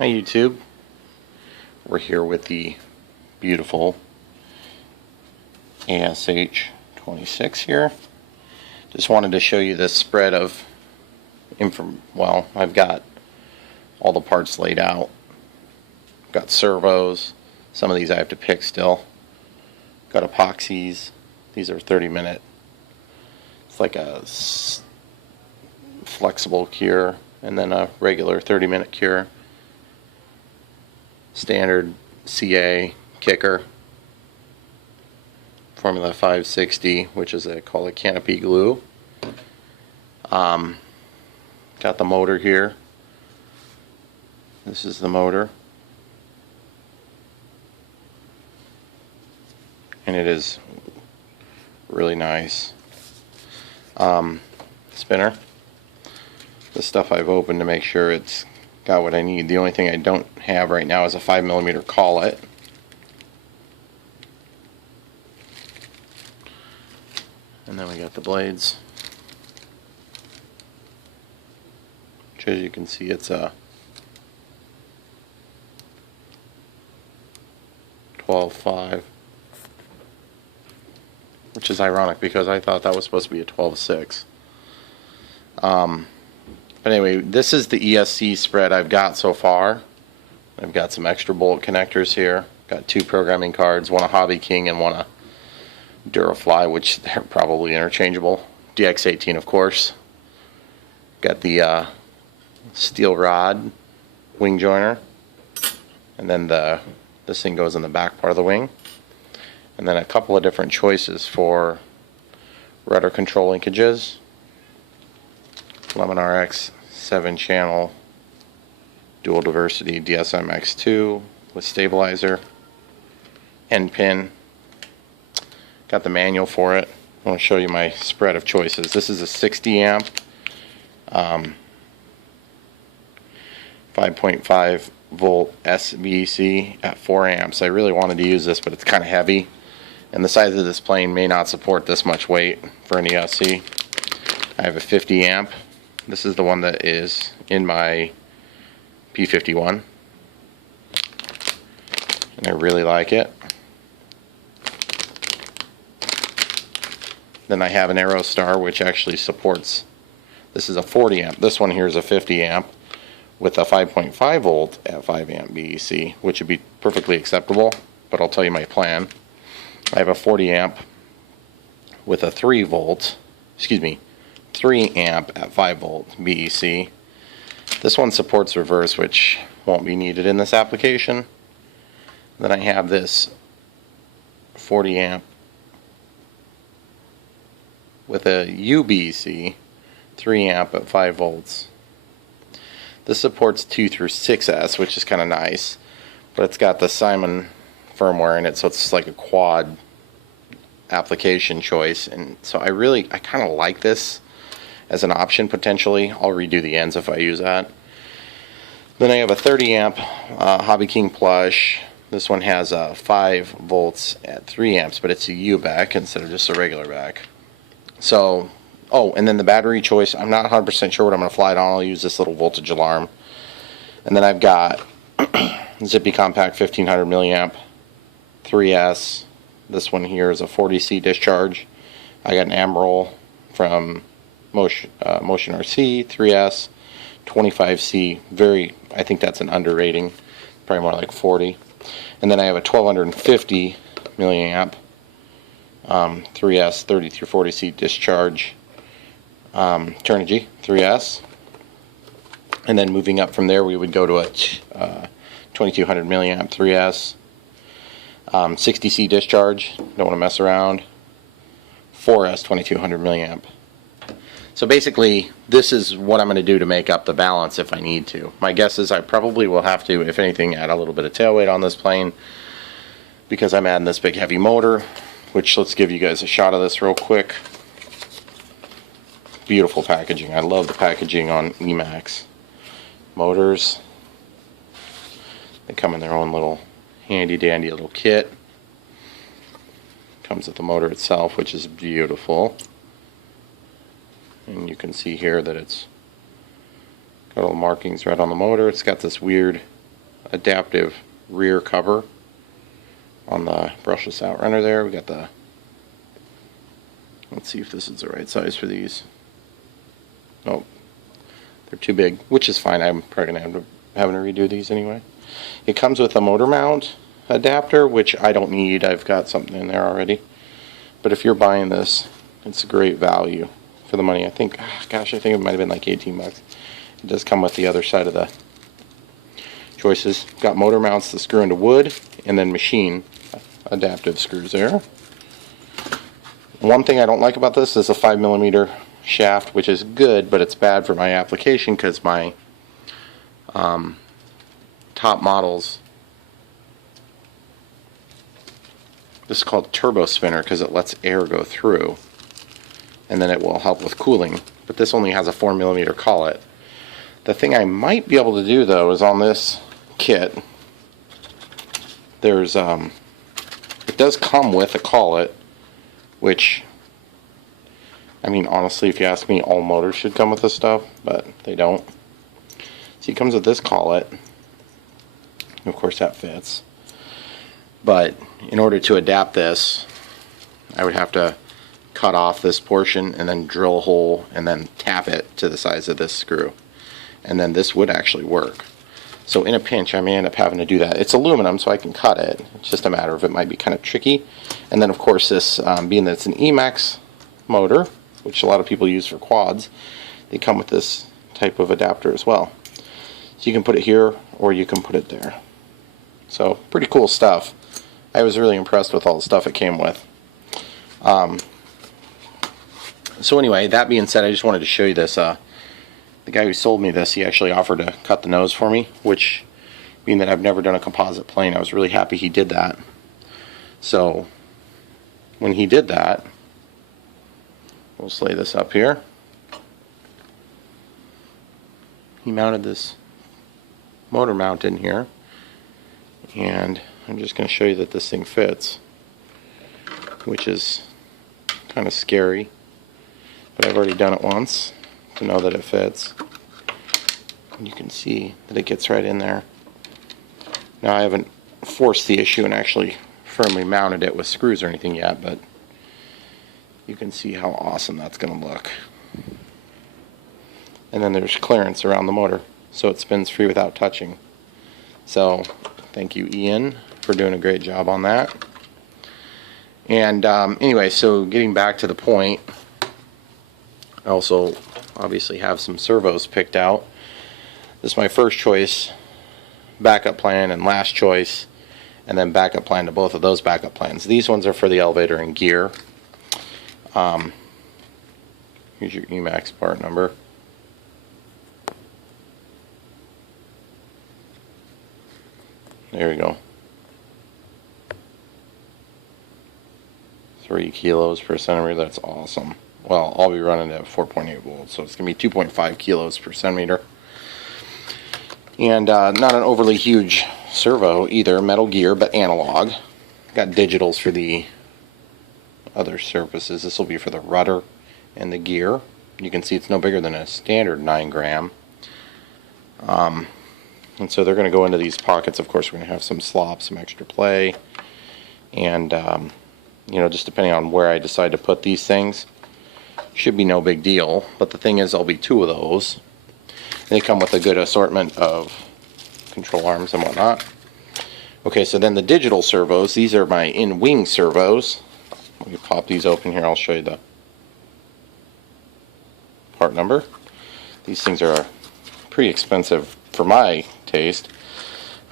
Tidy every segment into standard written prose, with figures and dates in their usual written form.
Hi YouTube. We're here with the beautiful ASH 26 here. Just wanted to show you this spread of well, I've got all the parts laid out. Got servos. Some of these I have to pick still. Got epoxies. These are 30-minute. It's like a flexible cure and then a regular 30-minute cure. Standard CA kicker. Formula 560, which is I call it Canopy glue. Got the motor here. This is the motor. And it is really nice. Spinner. This stuff I've opened to make sure it's got what I need. The only thing I don't have right now is a 5mm collet. And then we got the blades. Which, as you can see, it's a 12.5. Which is ironic because I thought that was supposed to be a 12.6. But anyway, this is the ESC spread I've got so far. I've got some extra bolt connectors here. Got two programming cards, one a Hobby King and one a Durafly, which they're probably interchangeable. DX18, of course. Got the steel rod wing joiner. And then this thing goes in the back part of the wing. And then a couple of different choices for rudder control linkages. Lemon RX 7-channel dual diversity DSM X2 with stabilizer, end pin. Got the manual for it. I want to show you my spread of choices. This is a 60 amp 5.5 volt SBC at 4 amps. I really wanted to use this, but it's kind of heavy, and the size of this plane may not support this much weight for an ESC. I have a 50 amp. This is the one that is in my P51, and I really like it. Then I have an Aerostar, which actually supports, this is a 40 amp. This one here is a 50 amp with a 5.5 volt at 5 amp BEC, which would be perfectly acceptable, but I'll tell you my plan. I have a 40 amp with a 3 amp at 5 volt BEC. This one supports reverse, which won't be needed in this application. Then I have this 40 amp with a UBC 3 amp at 5 volts. This supports 2 through 6S, which is kind of nice, but it's got the Simon firmware in it, so it's like a quad application choice, and so I kind of like this as an option potentially. I'll redo the ends if I use that. Then I have a 30 amp Hobby King plush. This one has 5 volts at 3 amps, but it's a U back instead of just a regular back. So, oh, and then the battery choice, I'm not 100% sure what I'm going to fly it on. I'll use this little voltage alarm. And then I've got Zippy Compact 1500 milliamp 3S. This one here is a 40C discharge. I got an Amroll from Motion RC 3S 25C. I think that's an underrating, probably more like 40. And then I have a 1250 milliamp 3S 30 through 40C discharge Turnigy 3S. And then moving up from there, we would go to a 2200 milliamp 3S 60C discharge. Don't want to mess around. 4S 2200 milliamp. So basically, this is what I'm going to do to make up the balance if I need to. My guess is I probably will have to, if anything, add a little bit of tail weight on this plane because I'm adding this big heavy motor, which, let's give you guys a shot of this real quick. Beautiful packaging. I love the packaging on Emax motors. They come in their own little handy dandy little kit. Comes with the motor itself, which is beautiful. And you can see here that it's got all the markings right on the motor. It's got this weird adaptive rear cover on the brushless outrunner there. We got the, let's see if this is the right size for these. Oh, they're too big, which is fine. I'm probably going to have having to redo these anyway. It comes with a motor mount adapter, which I don't need. I've got something in there already. But if you're buying this, it's a great value for the money. I think, gosh, I think it might have been like 18 bucks. It does come with the other side of the choices. Got motor mounts that screw into wood, and then machine adaptive screws there. One thing I don't like about this is a 5mm shaft, which is good, but it's bad for my application because my top models, this is called turbo spinner because it lets air go through, and then it will help with cooling, but this only has a 4mm collet. The thing I might be able to do though is on this kit, there's it does come with a collet, which, I mean, honestly, if you ask me, all motors should come with this stuff, but they don't. See, it comes with this collet. Of course, that fits. But in order to adapt this, I would have to cut off this portion and then drill a hole and then tap it to the size of this screw. And then this would actually work. So in a pinch, I may end up having to do that. It's aluminum, so I can cut it. It's just a matter of it might be kind of tricky. And then, of course, this, being that it's an Emax motor, which a lot of people use for quads, they come with this type of adapter as well. So you can put it here or you can put it there. So pretty cool stuff. I was really impressed with all the stuff it came with. So anyway, that being said, I just wanted to show you this. The guy who sold me this, he actually offered to cut the nose for me, which, being that I've never done a composite plane, I was really happy he did that. So when he did that, we'll just lay this up here. He mounted this motor mount in here, and I'm just going to show you that this thing fits, which is kind of scary, but I've already done it once to know that it fits. And you can see that it gets right in there. Now, I haven't forced the issue and actually firmly mounted it with screws or anything yet, but you can see how awesome that's going to look. And then there's clearance around the motor, so it spins free without touching. So thank you, Ian, for doing a great job on that. And anyway, so getting back to the point, I also obviously have some servos picked out. This is my first choice backup plan and last choice, and then backup plan to both of those backup plans. These ones are for the elevator and gear. Here's your Emax part number. There we go. 3 kilos per centimeter. That's awesome. Well, I'll be running at 4.8 volts, so it's going to be 2.5 kilos per centimeter. And not an overly huge servo either, metal gear, but analog. Got digitals for the other surfaces. This will be for the rudder and the gear. You can see it's no bigger than a standard 9 gram. And so they're going to go into these pockets. Of course, we're going to have some slop, some extra play, and you know, just depending on where I decide to put these things, should be no big deal. But the thing is, there'll be 2 of those. They come with a good assortment of control arms and whatnot. Okay, so then the digital servos, these are my in-wing servos. Let me pop these open here, I'll show you the part number. These things are pretty expensive for my taste.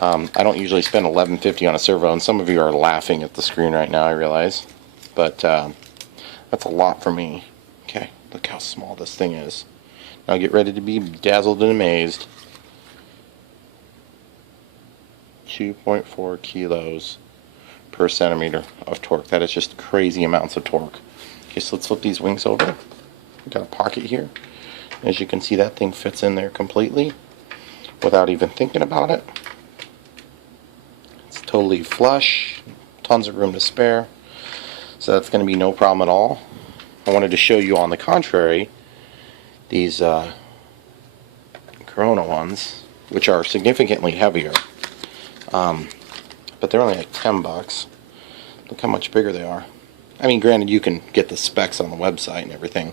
I don't usually spend $11.50 on a servo, and some of you are laughing at the screen right now, I realize. But that's a lot for me. Okay, look how small this thing is. Now get ready to be dazzled and amazed. 2.4 kilos per centimeter of torque. That is just crazy amounts of torque. Okay, so let's flip these wings over. We've got a pocket here. As you can see, that thing fits in there completely without even thinking about it. It's totally flush, tons of room to spare, so that's going to be no problem at all. I wanted to show you, on the contrary, these Corona ones, which are significantly heavier. But they're only like 10 bucks. Look how much bigger they are. I mean, granted, you can get the specs on the website and everything,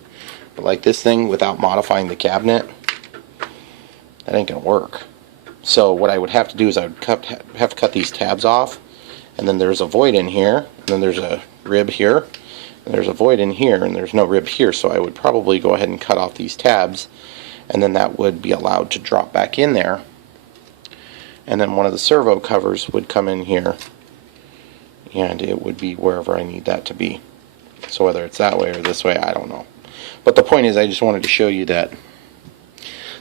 but like this thing, without modifying the cabinet, that ain't gonna work. So what I would have to do is I would have to cut these tabs off, and then there's a void in here, and then there's a rib here, and there's a void in here, and there's no rib here, so I would probably go ahead and cut off these tabs, and then that would be allowed to drop back in there, and then one of the servo covers would come in here, and it would be wherever I need that to be. So whether it's that way or this way, I don't know. But the point is, I just wanted to show you that.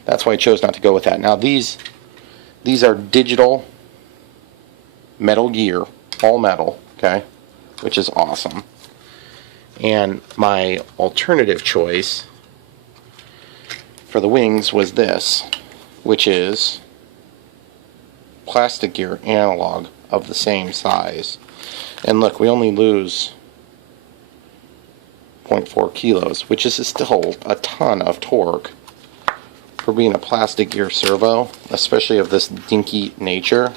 That's why I chose not to go with that. Now these are digital metal gear, all metal, okay, which is awesome. And my alternative choice for the wings was this, which is plastic gear analog of the same size. And look, we only lose 0.4 kilos, which is still a ton of torque for being a plastic gear servo, especially of this dinky nature.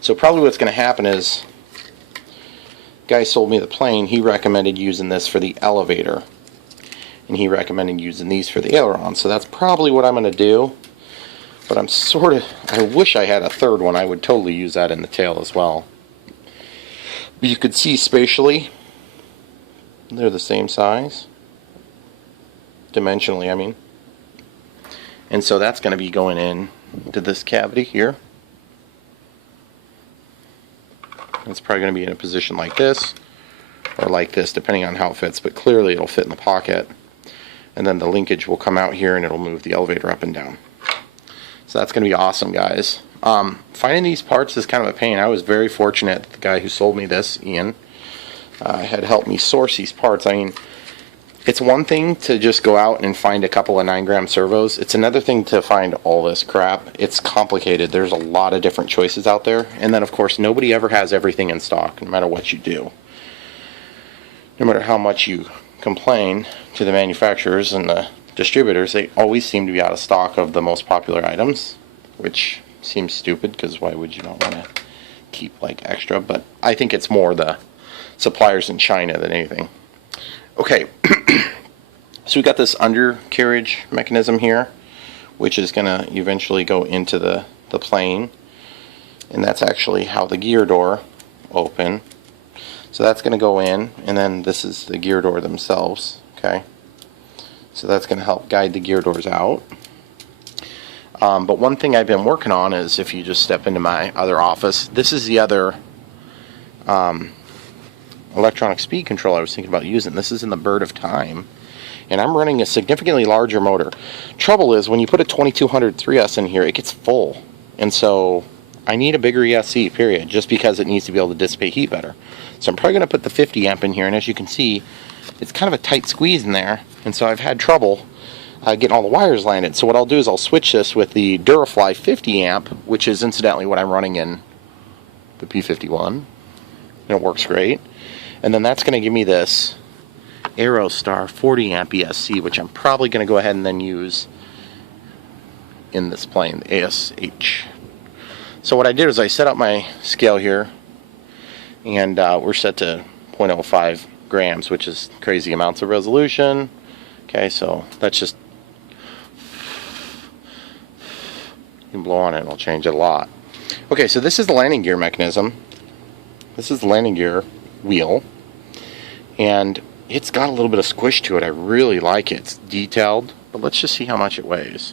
So probably what's going to happen is, guy sold me the plane, he recommended using this for the elevator, and he recommended using these for the aileron. So that's probably what I'm going to do. But I wish I had a third one. I would totally use that in the tail as well. But you could see spatially, they're the same size. Dimensionally, I mean. And so that's going to be going in to this cavity here. It's probably going to be in a position like this, or like this, depending on how it fits. But clearly it'll fit in the pocket. And then the linkage will come out here and it'll move the elevator up and down. So that's going to be awesome, guys. Finding these parts is kind of a pain. I was very fortunate that the guy who sold me this, Ian, had helped me source these parts. I mean, it's one thing to just go out and find a couple of 9-gram servos. It's another thing to find all this crap. It's complicated. There's a lot of different choices out there. And then, of course, nobody ever has everything in stock, no matter what you do. No matter how much you complain to the manufacturers and the distributors, they always seem to be out of stock of the most popular items, which seems stupid, because why would you not want to keep like extra? But I think it's more the suppliers in China than anything. Okay, so we got this undercarriage mechanism here, which is going to eventually go into the plane, and that's actually how the gear door open. So that's going to go in, and then this is the gear door themselves, okay? So that's going to help guide the gear doors out. But one thing I've been working on is, if you just step into my other office, this is the other electronic speed control I was thinking about using. This is in the Bird of Time, and I'm running a significantly larger motor. Trouble is, when you put a 2200 3S in here, it gets full, and so I need a bigger ESC, period, just because it needs to be able to dissipate heat better. So I'm probably going to put the 50 amp in here, and as you can see, it's kind of a tight squeeze in there, and so I've had trouble getting all the wires landed. So what I'll do is I'll switch this with the Durafly 50 amp, which is incidentally what I'm running in the P51, and it works great. And then that's going to give me this Aerostar 40 amp ESC, which I'm probably going to go ahead and then use in this plane, the ASH. So what I did is I set up my scale here, and we're set to 0.05 grams, which is crazy amounts of resolution. Okay, so that's just, you can blow on it and it'll change it a lot. Okay, so this is the landing gear mechanism. This is the landing gear wheel, and it's got a little bit of squish to it. I really like it. It's detailed, but let's just see how much it weighs.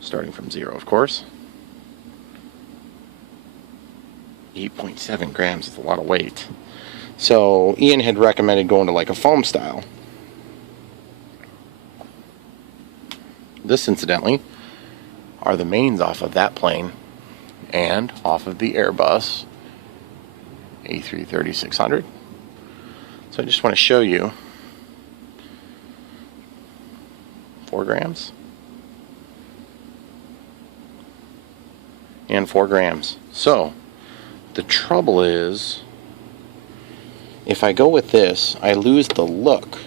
Starting from 0, of course. 8.7 grams is a lot of weight. So Ian had recommended going to like a foam style. This, incidentally, are the mains off of that plane and off of the Airbus A330-600. So I just want to show you 4 grams and 4 grams. So the trouble is, if I go with this, I lose the look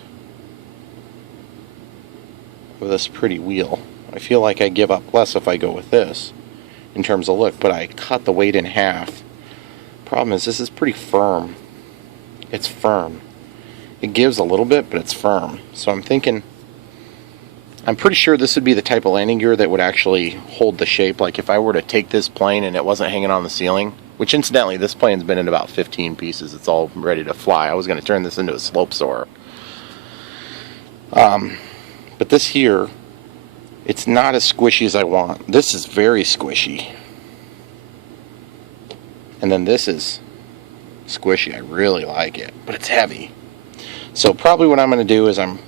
of this pretty wheel. I feel like I give up less if I go with this. in terms of look, but I cut the weight in half. Problem is, this is pretty firm. It's firm. It gives a little bit, but it's firm. So I'm thinking, I'm pretty sure this would be the type of landing gear that would actually hold the shape. Like if I were to take this plane and it wasn't hanging on the ceiling, which incidentally, this plane's been in about 15 pieces. It's all ready to fly. I was going to turn this into a slope soarer. But this here, it's not as squishy as I want. This is very squishy. And then this is squishy. I really like it, but it's heavy. So probably what I'm going to do is I'm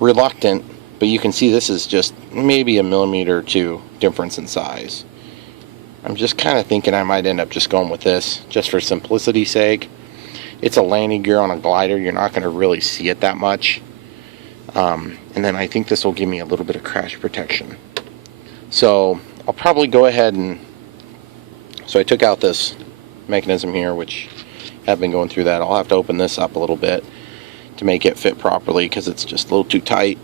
reluctant, but you can see this is just maybe 1 millimeter or 2 difference in size. I'm just kind of thinking I might end up just going with this, just for simplicity's sake. It's a landing gear on a glider. You're not going to really see it that much. And then I think this will give me a little bit of crash protection. So I'll probably go ahead and... So I took out this mechanism here, which I've been going through that. I'll have to open this up a little bit to make it fit properly because it's just a little too tight.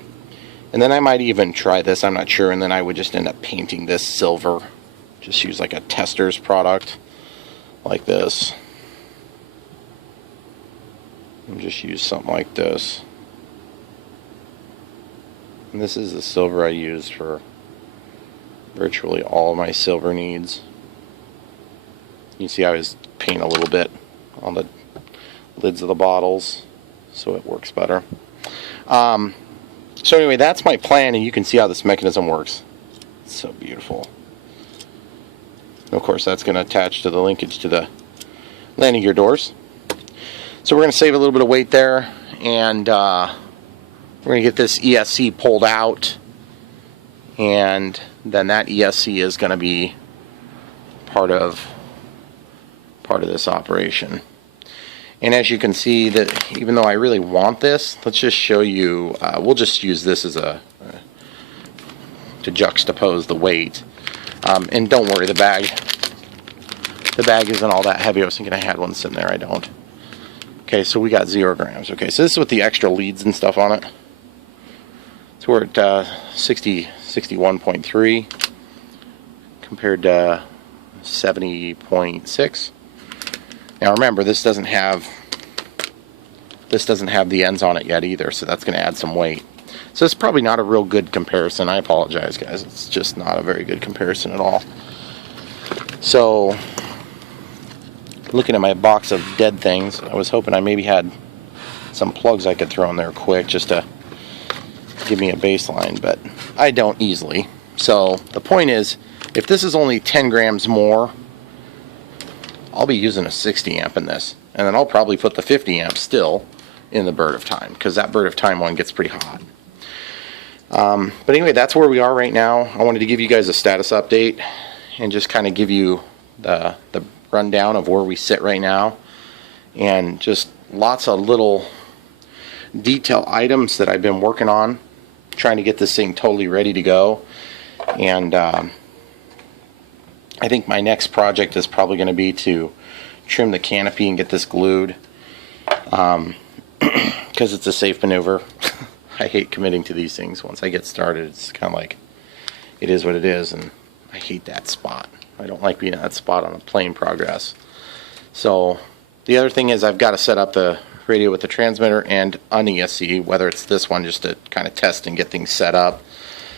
And then I might even try this, I'm not sure, and then I would just end up painting this silver. Just use like a tester's product like this. And just use something like this. And this is the silver I use for virtually all of my silver needs. You see I always paint a little bit on the lids of the bottles so it works better. So anyway, that's my plan, and you can see how this mechanism works. It's so beautiful. And of course, that's going to attach to the linkage to the landing gear doors. So we're going to save a little bit of weight there, and we're going to get this ESC pulled out, and then that ESC is going to be part of this operation. And as you can see, that even though I really want this, let's just show you, we'll just use this as to juxtapose the weight. And don't worry, the bag isn't all that heavy. I was thinking I had one sitting there, I don't. Okay, so we got 0 grams. Okay, so this is with the extra leads and stuff on it. So we're at 61.3 compared to 70.6. Now remember, this doesn't have the ends on it yet either, so that's going to add some weight. So it's probably not a real good comparison. I apologize, guys. It's just not a very good comparison at all. So, looking at my box of dead things, I was hoping I maybe had some plugs I could throw in there quick just to give me a baseline, but I don't easily. So the point is, if this is only 10 grams more, I'll be using a 60 amp in this, and then I'll probably put the 50 amp still in the Bird of Time, because that Bird of Time one gets pretty hot. But anyway, that's where we are right now. I wanted to give you guys a status update and just kind of give you the rundown of where we sit right now, and just lots of little detail items that I've been working on, trying to get this thing totally ready to go. And I think my next project is probably going to be to trim the canopy and get this glued, because it's a safe maneuver. I hate committing to these things. Once I get started, it's kind of like, it is what it is, and I hate that spot. I don't like being at that spot on a plane progress. So the other thing is I've got to set up the radio with the transmitter and an ESC, whether it's this one just to kind of test and get things set up,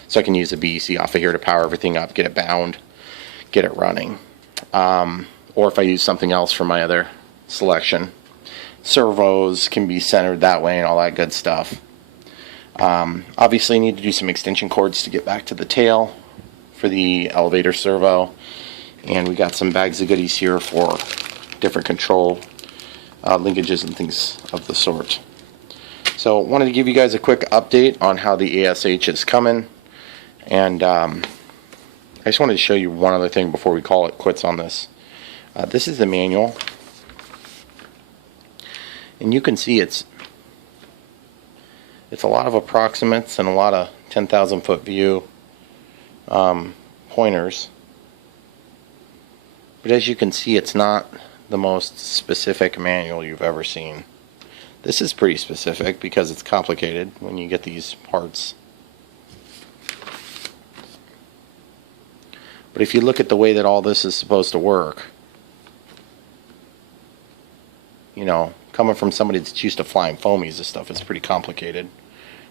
so I can use the BEC off of here to power everything up, get it bound, get it running. Or if I use something else for my other selection. Servos can be centered that way and all that good stuff. Obviously I need to do some extension cords to get back to the tail for the elevator servo, and we got some bags of goodies here for different control linkages and things of the sort. So wanted to give you guys a quick update on how the ASH is coming, and I just wanted to show you one other thing before we call it quits on this. This is the manual, and you can see it's a lot of approximates and a lot of 10,000 foot view pointers, but as you can see, it's not the most specific manual you've ever seen. This is pretty specific because it's complicated when you get these parts. But if you look at the way that all this is supposed to work, you know, coming from somebody that's used to flying foamies, this stuff is pretty complicated.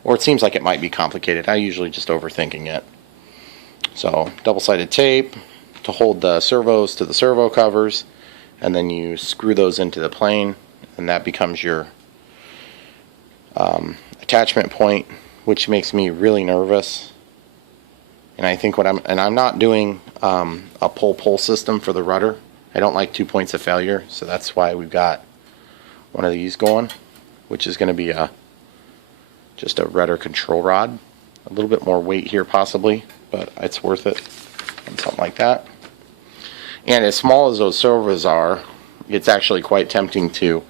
Or it seems like it might be complicated. I usually just overthinking it. So, double-sided tape to hold the servos to the servo covers, and then you screw those into the plane, and that becomes your attachment point, which makes me really nervous. And I think I'm not doing a pull-pull system for the rudder. I don't like 2 points of failure, so that's why we've got one of these going, which is going to be just a rudder control rod. A little bit more weight here possibly, but it's worth it on something like that. And as small as those servos are, it's actually quite tempting to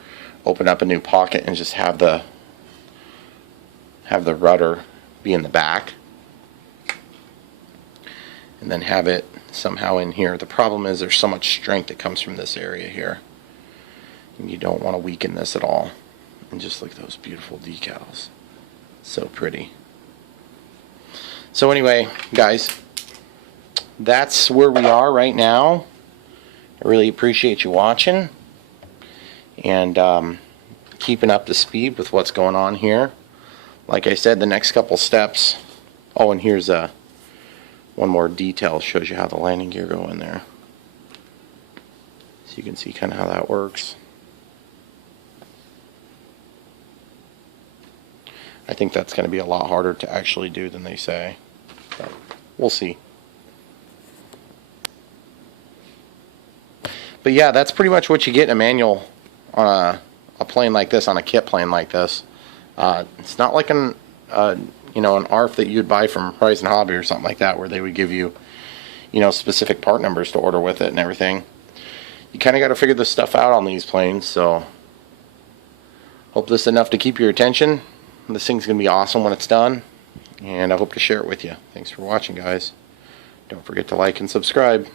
open up a new pocket and just have the rudder be in the back, and then have it somehow in here. The problem is there's so much strength that comes from this area here, and you don't want to weaken this at all. And just look at those beautiful decals. So pretty. So anyway, guys, that's where we are right now. I really appreciate you watching and keeping up to speed with what's going on here. Like I said, the next couple steps. Oh, and here's one more detail. Shows you how the landing gear go in there, so you can see kind of how that works. I think that's going to be a lot harder to actually do than they say, but we'll see. But yeah, that's pretty much what you get in a manual on a plane like this, on a kit plane like this. It's not like an ARF that you'd buy from Price and Hobby or something like that, where they would give you, specific part numbers to order with it and everything. You kind of got to figure this stuff out on these planes. So, hope this is enough to keep your attention. This thing's going to be awesome when it's done, and I hope to share it with you. Thanks for watching, guys. Don't forget to like and subscribe.